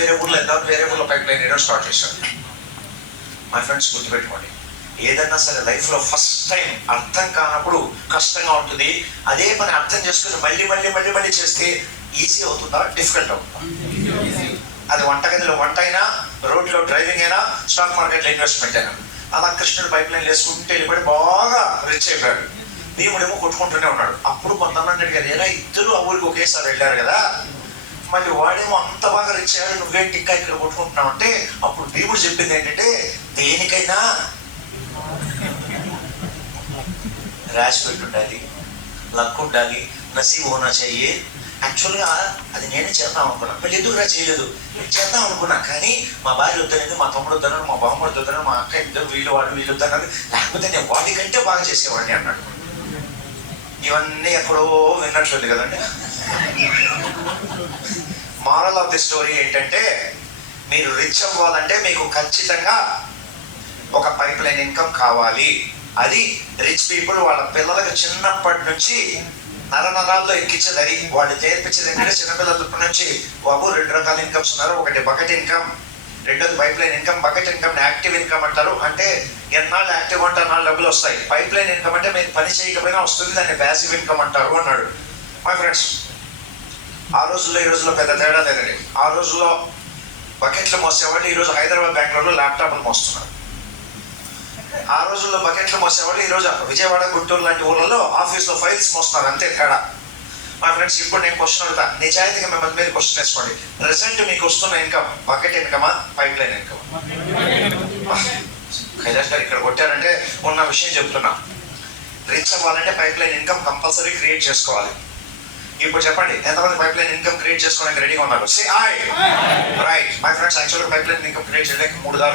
వేరే ఊర్లో వెళ్దాం, వేరే ఊర్లో పైప్ లైన్ వేయడం స్టార్ట్ చేశాడు. మై ఫ్రెండ్స్ గుర్తుపెట్టుకోండి, ఏదన్నా సరే లైఫ్లో ఫస్ట్ టైం అర్థం కానప్పుడు కష్టంగా ఉంటుంది. అదే పని అర్థం చేసుకుని మళ్ళీ మళ్ళీ మళ్ళీ మళ్ళీ చేస్తే ఈజీ అవుతుందా, డిఫికల్ట్ అవుతుందా? అది వంటగదిలో వంట అయినా, రోడ్లో డ్రైవింగ్ అయినా, స్టాక్ మార్కెట్లో ఇన్వెస్ట్మెంట్ అయినా. అలా కృష్ణుడు పైప్ లైన్ వేసుకుంటే వెళ్ళిపోయి బాగా రిచ్ అయిపోయాడు. భీముడేమో కొట్టుకుంటూనే ఉన్నాడు. అప్పుడు కొంతమంది అడిగారు, ఎలా ఇద్దరు ఆ ఊరికి ఒకేసారి వెళ్ళారు కదా, మళ్ళీ వాడేమో అంత బాగా రిచ్ అయ్యాడు, నువ్వేంటి ఇంకా ఇక్కడ కొట్టుకుంటున్నావు అంటే, అప్పుడు భీముడు చెప్పింది ఏంటంటే, దేనికైనా రాసి పెట్టి ఉండాలి, లక్ ఉండాలి, నసీబ్ హోనా చెయ్యి. యాక్చువల్గా అది నేనే చేద్దాం అనుకున్నా, మళ్ళీ ఎందుకు రా చేయలేదు, నేను చేద్దాం అనుకున్నా. కానీ మా భార్య వద్దనేది, మా తమ్ముడు వద్దన్నాడు, మా బామ్మడు వద్దన్నాడు, మా అక్క ఇద్దరు వీళ్ళు వద్దన్నారు, లేకపోతే నేను వాటికంటే బాగా చేసేవాడిని అన్నాడు. ఇవన్నీ ఎక్కడో విన్నట్లుంది కదండి. మారల్ ఆఫ్ ది స్టోరీ ఏంటంటే, మీరు రిచ్ అవ్వాలంటే మీకు ఖచ్చితంగా ఒక పైప్ లైన్ ఇన్కమ్ కావాలి. అది రిచ్ పీపుల్ వాళ్ళ పిల్లలకు చిన్నప్పటి నుంచి నరాల్లో ఎక్కించేది. అది వాళ్ళు నేర్పించేది ఏంటంటే, చిన్నపిల్లలప్పటి నుంచి బాబు 2 రకాల ఇన్కమ్స్ ఉన్నారు. ఒకటి బకెట్ ఇన్కమ్, రెండోది pipe line income. Bucket income active income అంటారు, అంటే ఎన్నాళ్ళు యాక్టివ్ అంటే అన్నాళ్ళు డబ్బులు వస్తాయి. పైప్ లైన్ ఇన్కమ్ అంటే మీరు పని చేయకపోయినా వస్తుంది, దాన్ని ప్యాసివ్ ఇన్కమ్ అంటారు అన్నాడు. మై ఫ్రెండ్స్, ఆ రోజుల్లో ఈ రోజుల్లో పెద్ద తేడా లేదండి. ఆ రోజుల్లో బకెట్లు మోసేవాళ్ళు ఈరోజు హైదరాబాద్, బెంగళూరులో ల్యాప్టాప్లు మోస్తున్నారు. ఆ రోజుల్లో బకెట్లు మోసేవాళ్ళు ఈరోజు విజయవాడ, గుంటూరు లాంటి ఊళ్ళలో ఆఫీస్లో ఫైల్స్ మోస్తున్నారు, అంతే తేడా. మా ఫ్రెండ్స్, ఇప్పుడు నేను క్వశ్చన్ అడుగుతా, నిజాయితీగా మిమ్మల్ని మీరు క్వశ్చన్ వేసుకోండి. ప్రెసెంట్ మీకు వస్తున్న ఇన్కమ్ బకెట్ ఇన్కమా, పైప్ లైన్ ఇన్కమ్? కైలాష్ గారు ఇక్కడ కొట్టారంటే ఉన్న విషయం చెప్తున్నా. రిచ్ అవ్వాలంటే pipeline income compulsory create చేసుకోవాలి. ఇప్పుడు చెప్పండి, ఎంతమంది పైప్ లైన్ ఇన్కమ్ క్రియేట్ చేసుకోవడానికి రెడీగా ఉన్నారు? Say I. Right. My friends, యాక్చువల్గా పైప్ లైన్ ఇన్కమ్ క్రియేట్ చేయడానికి 3 దారులు.